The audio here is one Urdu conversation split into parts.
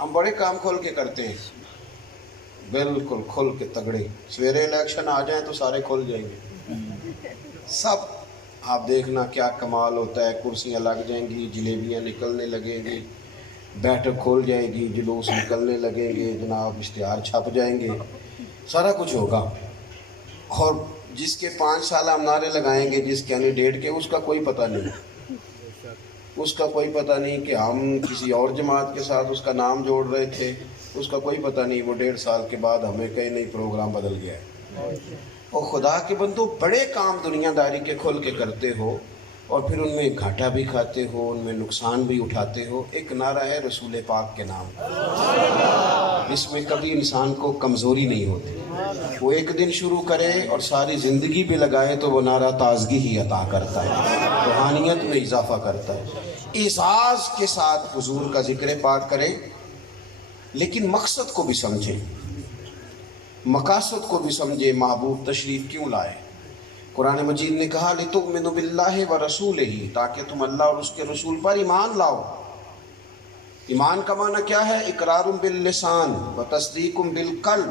ہم بڑے کام کھول کے کرتے ہیں، بالکل کھل کے تگڑے. سویرے الیکشن آ جائیں تو سارے کھل جائیں گے سب. آپ دیکھنا کیا کمال ہوتا ہے، کرسیاں لگ جائیں گی، جلیبیاں نکلنے لگیں گی، بیٹھک کھول جائے گی، جلوس نکلنے لگیں گے، جناب اشتہار چھپ جائیں گے، سارا کچھ ہوگا. اور جس کے 5 سال ہم نعرے لگائیں گے جس کینڈیڈیٹ کے، اس کا کوئی پتہ نہیں، اس کا کوئی پتہ نہیں کہ ہم کسی اور جماعت کے ساتھ اس کا نام جوڑ رہے تھے، اس کا کوئی پتہ نہیں. وہ 1.5 سال کے بعد ہمیں کہیں نہیں پروگرام بدل گیا ہے. اور خدا کے بندو بڑے کام دنیا داری کے کھل کے کرتے ہو اور پھر ان میں گھاٹا بھی کھاتے ہو، ان میں نقصان بھی اٹھاتے ہو. ایک نعرہ ہے رسول پاک کے نام، اس میں کبھی انسان کو کمزوری نہیں ہوتی. وہ ایک دن شروع کرے اور ساری زندگی بھی لگائے تو وہ نعرہ تازگی ہی عطا کرتا ہے، روحانیت میں اضافہ کرتا ہے. اعزاز کے ساتھ حضور کا ذکر پاک کرے، لیکن مقصد کو بھی سمجھیں، مقاصد کو بھی سمجھے. محبوب تشریف کیوں لائے؟ قرآن مجید نے کہا لِتُؤْمِنُوا بِاللَّهِ وَرَسُولِهِ، تاکہ تم اللہ اور اس کے رسول پر ایمان لاؤ. ایمان کا معنی کیا ہے؟ اقرار باللسان و تصدیق بالقلب.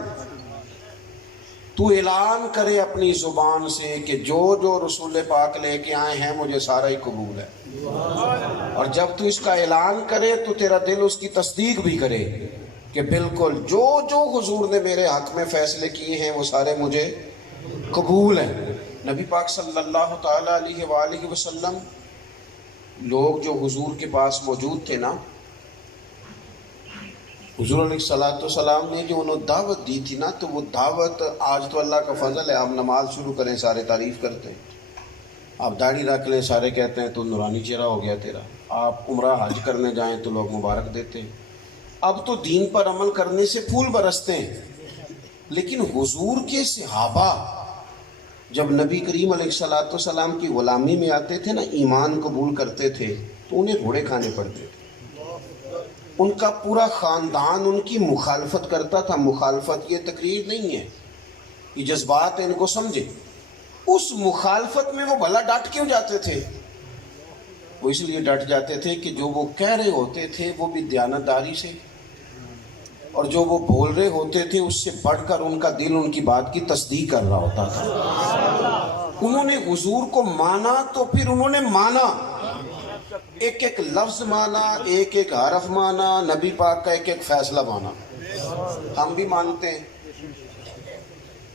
تو اعلان کرے اپنی زبان سے کہ جو جو رسول پاک لے کے آئے ہیں مجھے سارا ہی قبول ہے، اور جب تو اس کا اعلان کرے تو تیرا دل اس کی تصدیق بھی کرے کہ بالکل جو جو حضور نے میرے حق میں فیصلے کیے ہیں وہ سارے مجھے قبول ہیں. نبی پاک صلی اللہ تعالیٰ علیہ وآلہ وسلم، لوگ جو حضور کے پاس موجود تھے نا، حضور علیہ السلام نے جو انہوں دعوت دی تھی نا، تو وہ دعوت، آج تو اللہ کا فضل ہے، آپ نماز شروع کریں سارے تعریف کرتے ہیں، آپ داڑھی رکھ لیں سارے کہتے ہیں تو نورانی چہرہ ہو گیا تیرا، آپ عمرہ حج کرنے جائیں تو لوگ مبارک دیتے ہیں. اب تو دین پر عمل کرنے سے پھول برستے ہیں. لیکن حضور کے صحابہ جب نبی کریم علیہ السلام کی غلامی میں آتے تھے نا، ایمان قبول کرتے تھے تو انہیں گھوڑے کھانے پڑتے تھے. ان کا پورا خاندان ان کی مخالفت کرتا تھا. مخالفت یہ تقریر نہیں ہے، یہ جذبات ان کو سمجھے. اس مخالفت میں وہ بھلا ڈٹ کیوں جاتے تھے؟ وہ اس لیے ڈٹ جاتے تھے کہ جو وہ کہہ رہے ہوتے تھے وہ بھی دیانتداری سے، اور جو وہ بول رہے ہوتے تھے اس سے بڑھ کر ان کا دل ان کی بات کی تصدیق کر رہا ہوتا تھا. انہوں نے حضور کو مانا تو پھر انہوں نے مانا، ایک ایک لفظ مانا، ایک ایک حرف مانا، نبی پاک کا ایک ایک فیصلہ مانا. ہم بھی مانتے ہیں،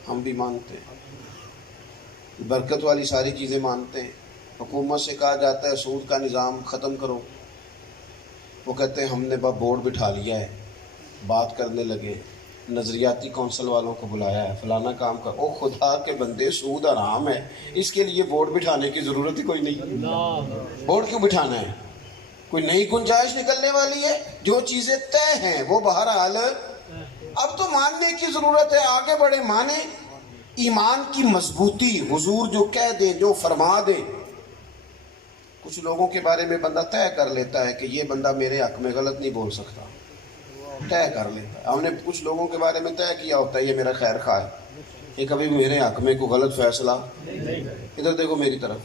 ہم بھی مانتے ہیں، برکت والی ساری چیزیں مانتے ہیں. حکومت سے کہا جاتا ہے سود کا نظام ختم کرو، وہ کہتے ہیں ہم نے بورڈ بٹھا لیا ہے، بات کرنے لگے، نظریاتی کونسل والوں کو بلایا ہے، فلانا کام کر. او خدا کے بندے، سود حرام ہے، اس کے لیے بورڈ بٹھانے کی ضرورت ہی کوئی نہیں. بورڈ کیوں بٹھانا ہے؟ کوئی نئی گنجائش نکلنے والی ہے؟ جو چیزیں طے ہیں وہ بہرحال اب تو ماننے کی ضرورت ہے. آگے بڑھے، مانے. ایمان کی مضبوطی، حضور جو کہہ دے، جو فرما دے. کچھ لوگوں کے بارے میں بندہ طے کر لیتا ہے کہ یہ بندہ میرے حق میں غلط نہیں بول سکتا، طے کر لیتا ہے. ہم نے کچھ لوگوں کے بارے میں طے کیا ہوتا ہے یہ میرا خیر خواہ ہے، یہ کبھی میرے حق میں کوئی غلط فیصلہ. ادھر دیکھو میری طرف،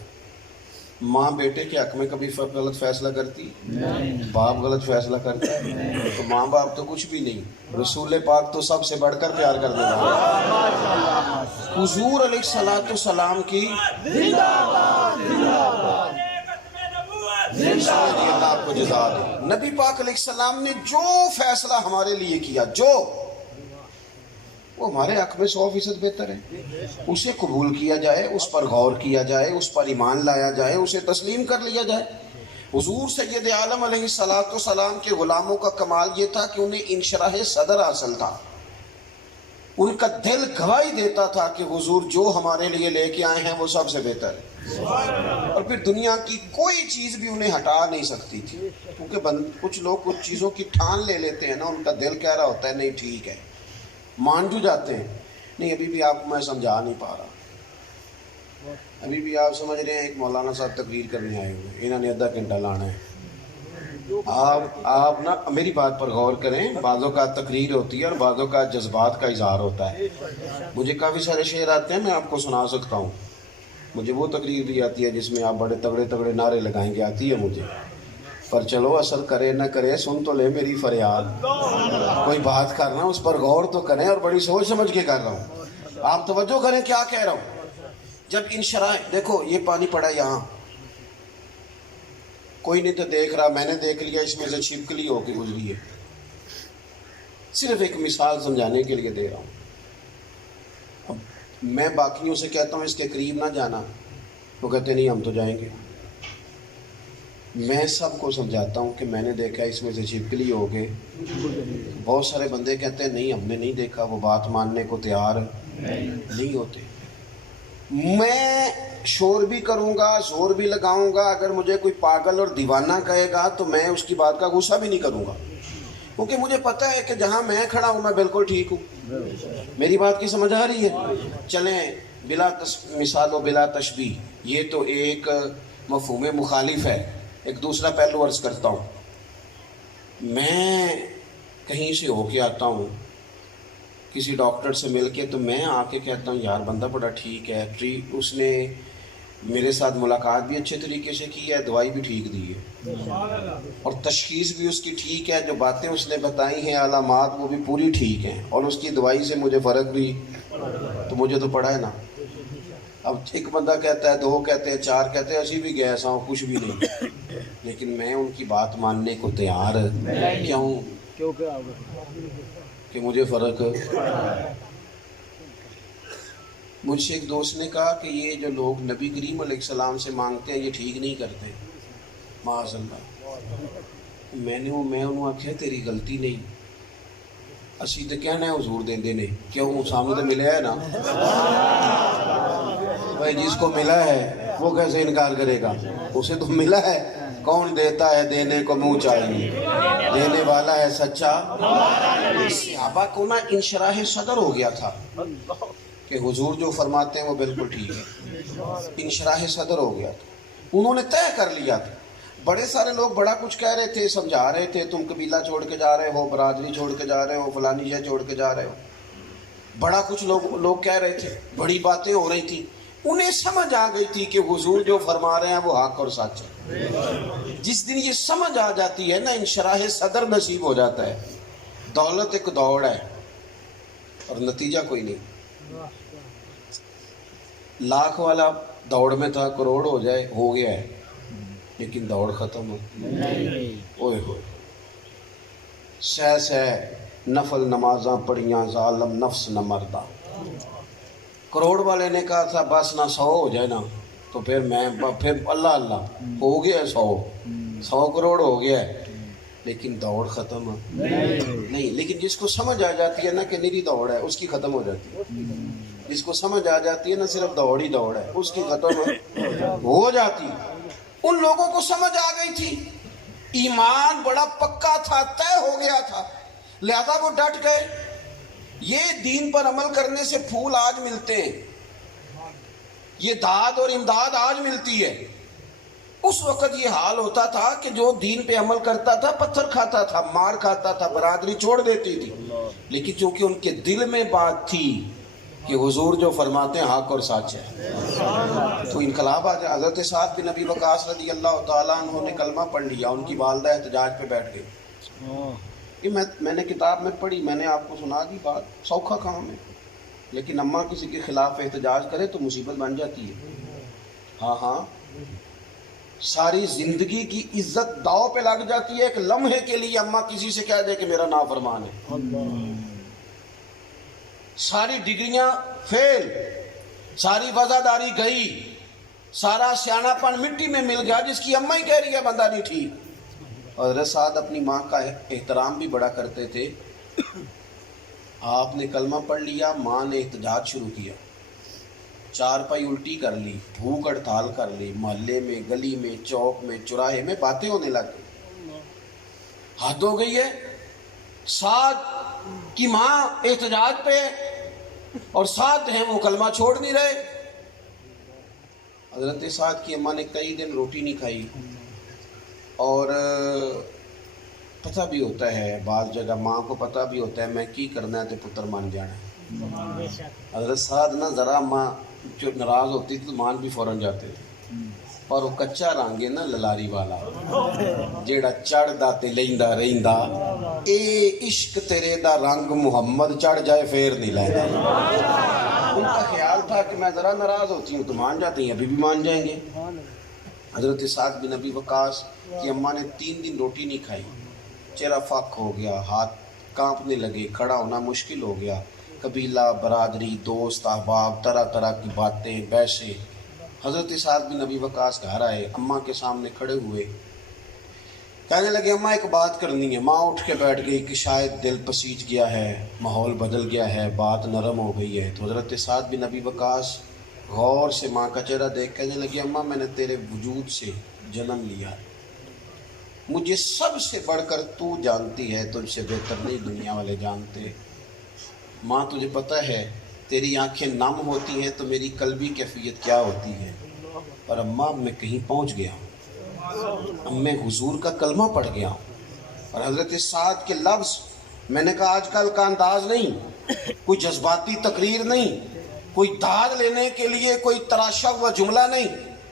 ماں بیٹے کے حق میں کبھی غلط فیصلہ کرتی؟ باپ غلط فیصلہ کرتا ہے؟ تو ماں باپ تو کچھ بھی نہیں، رسول پاک تو سب سے بڑھ کر پیار کرنے والا. حضور علیہ السلام کی اللہ آپ کو جزا دے. نبی پاک علیہ السلام نے جو فیصلہ ہمارے لیے کیا، جو وہ ہمارے حق میں 100% بہتر ہے. اسے قبول کیا جائے، اس پر غور کیا جائے، اس پر ایمان لایا جائے، اسے تسلیم کر لیا جائے. حضور سید عالم علیہ السلام کے غلاموں کا کمال یہ تھا کہ انہیں انشراح صدر حاصل تھا. ان کا دل گواہی دیتا تھا کہ حضور جو ہمارے لیے لے کے آئے ہیں وہ سب سے بہتر ہے، اور پھر دنیا کی کوئی چیز بھی انہیں ہٹا نہیں سکتی تھی. کیونکہ کچھ لوگ کچھ چیزوں کی ٹھان لے لیتے ہیں نا، ان کا دل کہہ رہا ہوتا ہے نہیں ٹھیک ہے، مان جو جاتے ہیں. نہیں، ابھی بھی آپ کو میں سمجھا نہیں پا رہا، ابھی بھی آپ سمجھ رہے ہیں ایک مولانا صاحب تقریر کرنے آئے ہوئے، انہوں نے آدھا گھنٹہ لانا ہے. آپ نا میری بات پر غور کریں. بعضوں کا تقریر ہوتی ہے اور بعضوں کا جذبات کا اظہار ہوتا ہے. مجھے کافی سارے شعر آتے ہیں، میں آپ کو سنا سکتا ہوں. مجھے وہ تقریر بھی آتی ہے جس میں آپ بڑے تگڑے تگڑے نعرے لگائیں گے، آتی ہے مجھے. پر چلو اثر کرے نہ کرے سن تو لے میری فریاد. کوئی بات کرنا اس پر غور تو کریں, اور بڑی سوچ سمجھ کے کر رہا ہوں. آپ توجہ کریں کیا کہہ رہا ہوں. جب ان شرائط, دیکھو یہ پانی پڑا یہاں, کوئی نہیں تو دیکھ رہا, میں نے دیکھ لیا اس میں سے چھپکلی ہو کے گزری ہے. صرف ایک مثال سمجھانے کے لیے دے رہا ہوں. اب میں باقیوں سے کہتا ہوں اس کے قریب نہ جانا, وہ کہتے نہیں ہم تو جائیں گے. میں سب کو سمجھاتا ہوں کہ میں نے دیکھا اس میں سے چھپکلی ہو کے. بہت سارے بندے کہتے ہیں نہیں ہم نے نہیں دیکھا, وہ بات ماننے کو تیار نہیں ہوتے. میں شور بھی کروں گا, زور بھی لگاؤں گا, اگر مجھے کوئی پاگل اور دیوانہ کہے گا تو میں اس کی بات کا غصہ بھی نہیں کروں گا, کیونکہ مجھے پتہ ہے کہ جہاں میں کھڑا ہوں میں بالکل ٹھیک ہوں. میری بات کی سمجھ آ رہی ہے؟ چلیں بلا مثال و بلا تشبیہ, یہ تو ایک مفہوم مخالف ہے. ایک دوسرا پہلو عرض کرتا ہوں. میں کہیں سے ہو کے آتا ہوں, کسی ڈاکٹر سے مل کے, تو میں آ کے کہتا ہوں یار بندہ بڑا ٹھیک ہے, اس نے میرے ساتھ ملاقات بھی اچھے طریقے سے کی ہے, دوائی بھی ٹھیک دی ہے, اور تشخیص بھی اس کی ٹھیک ہے, جو باتیں اس نے بتائی ہیں علامات وہ بھی پوری ٹھیک ہیں, اور اس کی دوائی سے مجھے فرق بھی, تو مجھے تو پڑا ہے نا. اب ایک بندہ کہتا ہے, دو کہتے ہیں, چار کہتے ہیں, اسی بھی گئے ایسا ہوں کچھ بھی نہیں, لیکن میں ان کی بات ماننے کو تیار کیوں کہ مجھے فرق. مجھ سے ایک دوست نے کہا کہ یہ جو لوگ نبی کریم علیہ السلام سے مانگتے ہیں یہ ٹھیک نہیں کرتے, معاذ اللہ. میں انہوں آخیا تیری غلطی نہیں, اسی تو کہنا ہے حضور دیندے نے, کیوں سامنے تو ملے ہے نا بھائی, جس کو ملا ہے وہ کیسے انکار کرے گا, اسے تو ملا ہے. کون دیتا ہے دینے کو منہ چاہیے, دینے والا ہے سچا. صحابہ کو نا انشراح صدر ہو گیا تھا کہ حضور جو فرماتے ہیں وہ بالکل ٹھیک ہے. انشراح صدر ہو گیا تھا, انہوں نے طے کر لیا تھا. بڑے سارے لوگ بڑا کچھ کہہ رہے تھے, سمجھا رہے تھے, تم قبیلہ چھوڑ کے جا رہے ہو, برادری چھوڑ کے جا رہے ہو, فلانی شے چھوڑ کے جا رہے ہو, بڑا کچھ لوگ کہہ رہے تھے, بڑی باتیں ہو رہی تھیں. انہیں سمجھ آ گئی تھی کہ حضور جو فرما رہے ہیں وہ حق اور سچ ہے. جس دن یہ سمجھ آ جاتی ہے نا, انشراح صدر نصیب ہو جاتا ہے. دولت ایک دوڑ ہے اور نتیجہ کوئی نہیں. لاکھ والا دوڑ میں تھا, کروڑ ہو جائے ہو گیا ہے, لیکن دوڑ ختم ہو. اوئے ہوئے سہ نفل نمازاں پڑھیاں ظالم نفس نہ مردہ. کروڑ والے نے کہا تھا بس نہ 100 ہو جائے نا, تو پھر اللہ ہو گیا 100 کروڑ ہو گیا ہے, لیکن دوڑ ختم نہیں. لیکن جس کو سمجھ آ جاتی ہے نا کہ میری دوڑ ہے, اس کی ختم ہو جاتی ہے. جس کو سمجھ آ جاتی ہے نا صرف دوڑ ہی دوڑ ہے, اس کی ختم ہو جاتی. ان لوگوں کو سمجھ آ گئی تھی, ایمان بڑا پکا تھا, طے ہو گیا تھا, لہذا وہ ڈٹ گئے. یہ دین پر عمل کرنے سے پھول آج ملتے ہیں, یہ داد اور امداد آج ملتی ہے. اس وقت یہ حال ہوتا تھا کہ جو دین پہ عمل کرتا تھا پتھر کھاتا تھا, مار کھاتا تھا, برادری چھوڑ دیتی تھی. لیکن چونکہ ان کے دل میں بات تھی کہ حضور جو فرماتے ہیں حق اور سچ ہے, تو انقلاب آ جائے. حضرت سعد بن ابی وقاص رضی اللہ تعالیٰ عنہ نے کلمہ پڑھ لیا, ان کی والدہ احتجاج پہ بیٹھ گئی. یہ میں نے کتاب میں پڑھی, میں نے آپ کو سنا دی بات, سوکھا کام ہے, لیکن اماں کسی کے خلاف احتجاج کرے تو مصیبت بن جاتی ہے. ہاں, ساری زندگی کی عزت داؤ پہ لگ جاتی ہے. ایک لمحے کے لیے اماں کسی سے کہہ دے کہ میرا نافرمان ہے, ساری ڈگریاں فیل, ساری وفاداری گئی, سارا سیانا پن مٹی میں مل گیا, جس کی اماں ہی کہہ رہی ہے بندہ نہیں ٹھیک. حضرت سعد اپنی ماں کا احترام بھی بڑا کرتے تھے. آپ نے کلمہ پڑھ لیا, ماں نے احتجاج شروع کیا, چارپائی الٹی کر لی, بھوک ہڑتال کر لی, محلے میں, گلی میں, چوک میں, چوراہے میں باتیں ہونے لگ گئی. حد ہو گئی ہے. سعد کی ماں احتجاج پہ اور سعد ہیں وہ کلمہ چھوڑ نہیں رہے. حضرت سعد کی اماں نے کئی دن روٹی نہیں کھائی, اور پتہ بھی ہوتا ہے بعض جگہ ماں کو پتہ بھی ہوتا ہے میں کی کرنا ہے تو پتر مان جانا ہے. حضرت سعد نا ذرا ماں جو ناراض ہوتی تھی تو مان بھی فوراً جاتے تھے. پر وہ کچا رنگ ہے نا للاری والا جیڑا چڑھدا تے لیندا رہندا اے عشق تیرے دا رنگ محمد چڑھ جائے پھر نہیں لیندا ان کا خیال تھا کہ میں ذرا ناراض ہوتی ہوں تو مان جاتی ہیں ابھی بھی مان جائیں گے حضرت سعد بن ابی وقاص کی اماں نے 3 دن روٹی نہیں کھائی چہرہ فک ہو گیا ہاتھ کانپنے لگے کھڑا ہونا مشکل ہو گیا قبیلہ برادری دوست احباب طرح طرح کی باتیں بحثیں حضرت سعد بن ابی وقاص گھر آئے اماں کے سامنے کھڑے ہوئے کہنے لگے اماں ایک بات کرنی ہے ماں اٹھ کے بیٹھ گئی کہ شاید دل پسیج گیا ہے ماحول بدل گیا ہے بات نرم ہو گئی ہے تو حضرت سعد بن ابی وقاص غور سے ماں کا چہرہ دیکھ کہنے لگے اماں میں نے تیرے وجود سے جنم لیا مجھے سب سے بڑھ کر تو جانتی ہے تجھ سے بہتر نہیں دنیا والے جانتے ماں تجھے پتہ ہے تیری آنکھیں نم ہوتی ہیں تو میری قلبی کیفیت کیا ہوتی ہے اور اماں میں کہیں پہنچ گیا ہوں اب میں حضور کا کلمہ پڑھ گیا ہوں اور حضرت سعد کے لفظ میں نے کہا آج کل کا انداز نہیں کوئی جذباتی تقریر نہیں کوئی داد لینے کے لیے کوئی تراشا ہوا جملہ نہیں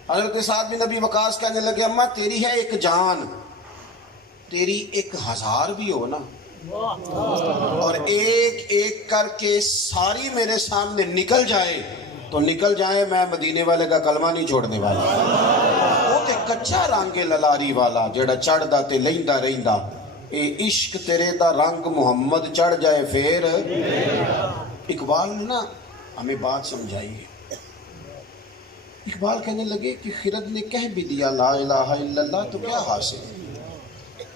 حضرت سعد بن ابی وقاص کہنے لگے اماں تیری ہے ایک جان تیری 1000 بھی ہو نا اور ایک ایک کر کے ساری میرے سامنے نکل جائے تو نکل جائے میں مدینے والے کا کلمہ نہیں چھوڑنے والا وہ تے کچا رنگ للاری والا جڑا چڑھدا تے لیندا رہندا اے عشق تیرے دا رنگ محمد چڑھ جائے پھر اقبال نے نا ہمیں بات سمجھائی ہے اقبال کہنے لگے کہ خرد نے کہہ بھی دیا لا الہ الا اللہ تو کیا حاصل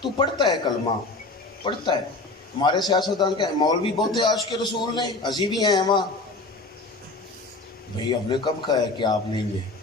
تو پڑھتا ہے کلمہ پڑھتا ہے ہمارے سیاستدان کے مولوی بہت عاشق رسول نے ہنسی بھی ہیں وہاں بھئی ہم نے کب کہا ہے کہ آپ نہیں ہیں